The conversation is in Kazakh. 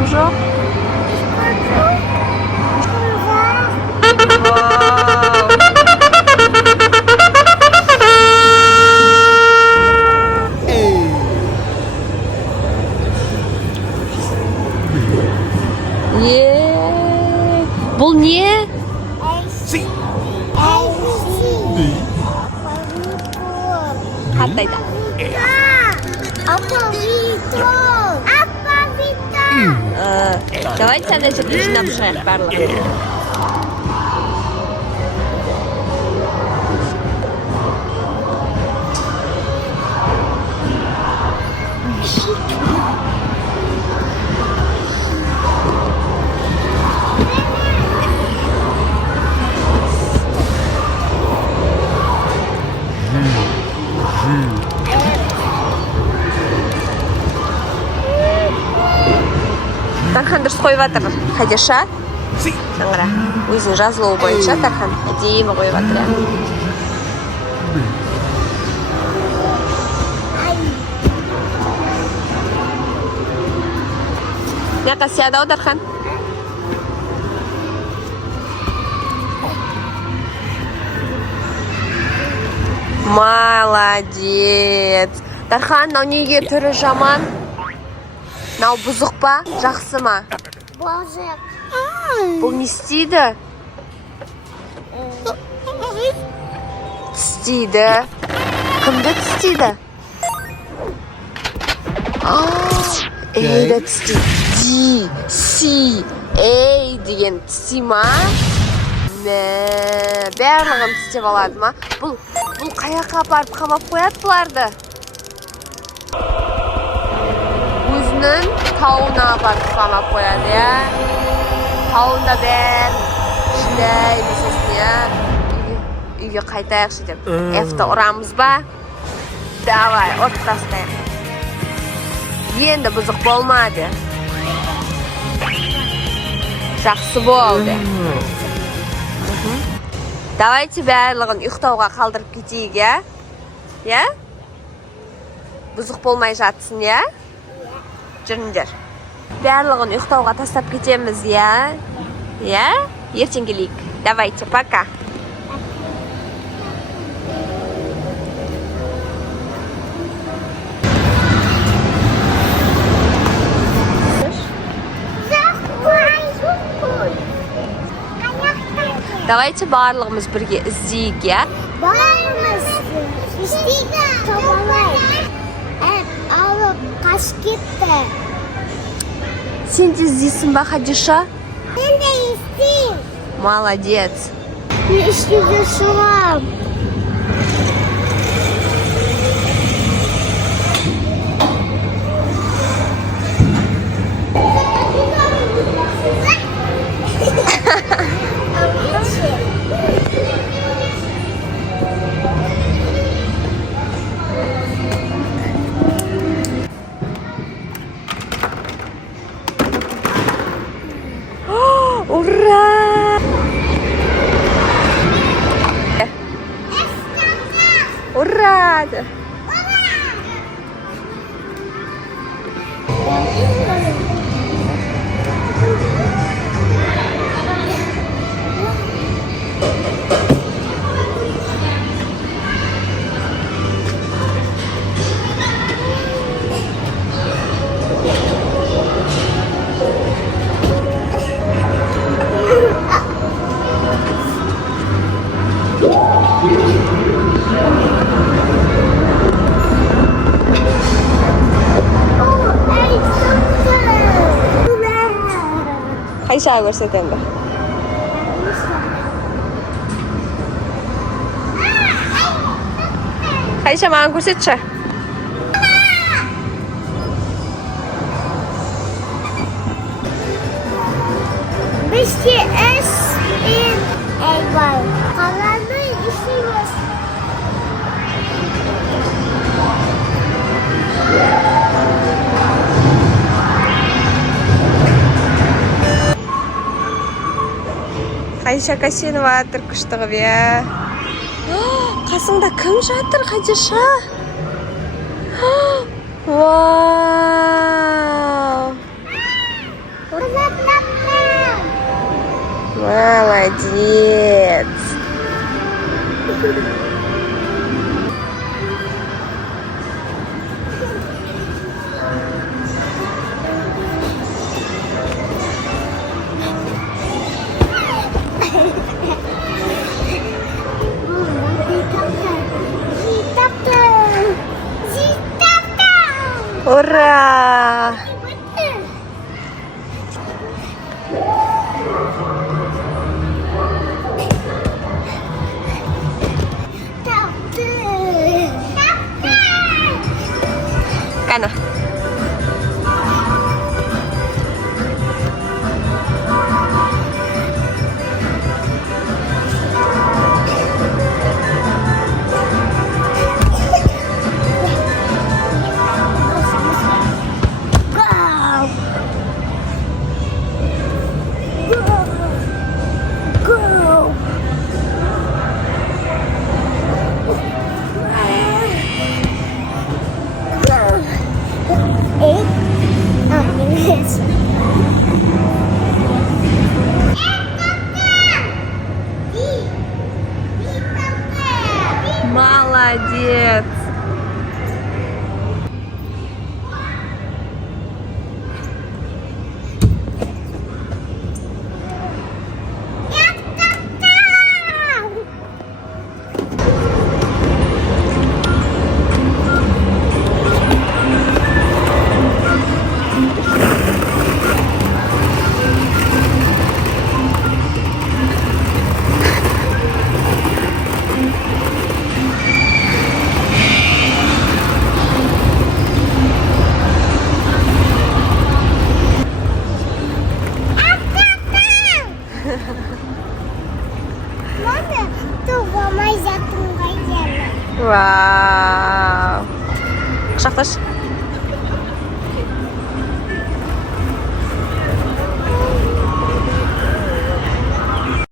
көргенім жоқ. Бұл не? Қандай да? Давайте ана жерге жинап шығайық барлығын. Тархан дұрыс қойып жатыр. Хадиша? Жаңғыра. Өзінің жазылуы бойынша Тархан әдемі қойып жатыр. Мына сияды ау Тархан? Молодец. Тархан, мынау неге түрі жаман? Мынау бұзық па? Жақсы ма? Бұзық. Бұл не істейді? Тістейді. Кімді тістейді? Эйді тістейді. Ди, си, эй деген тістей ма? Барлығын тістеп алады ма? Бұл қаяққа апарып қамап қояды бұларды? Өзінің тауына апарып қамап қояды, я? Тауында бәрін жинайды, сосын, я? Үйге қайтайықшы деп. Эфті ұрамыз ба? Давай, ұрып тастайық. Енді бұзық болмады. Жақсы болды. Давайте барлығын ұйықтауға қалдырып кетейік, я? Я? Бұзық болмай жатсын, я? Жүріңдер. Барлығын ұйықтауға тастап кетеміз, я? Я? Ертең келейік. Давайте, пока. Давайте барлығымыз бірге іздейік, я? Барлығымыз іздейік, табалайық. Алып қашып кетті. Сен де іздейсің ба, Хадиша? Мен де іздейм. Молодец. Мен ішкеге шығам. Ура! Ура! Хадишаға көрсетемін. Хадиша, маған көрсетші. Бізде S-N-A бар. Қаланы ішіміз. Хадиша кәсеніп атыр күшті қып, я. Қасыңда кім жатыр, Хадиша? Вау! Молодец. Ура! Кана. Молодец. Вау. Шахташ.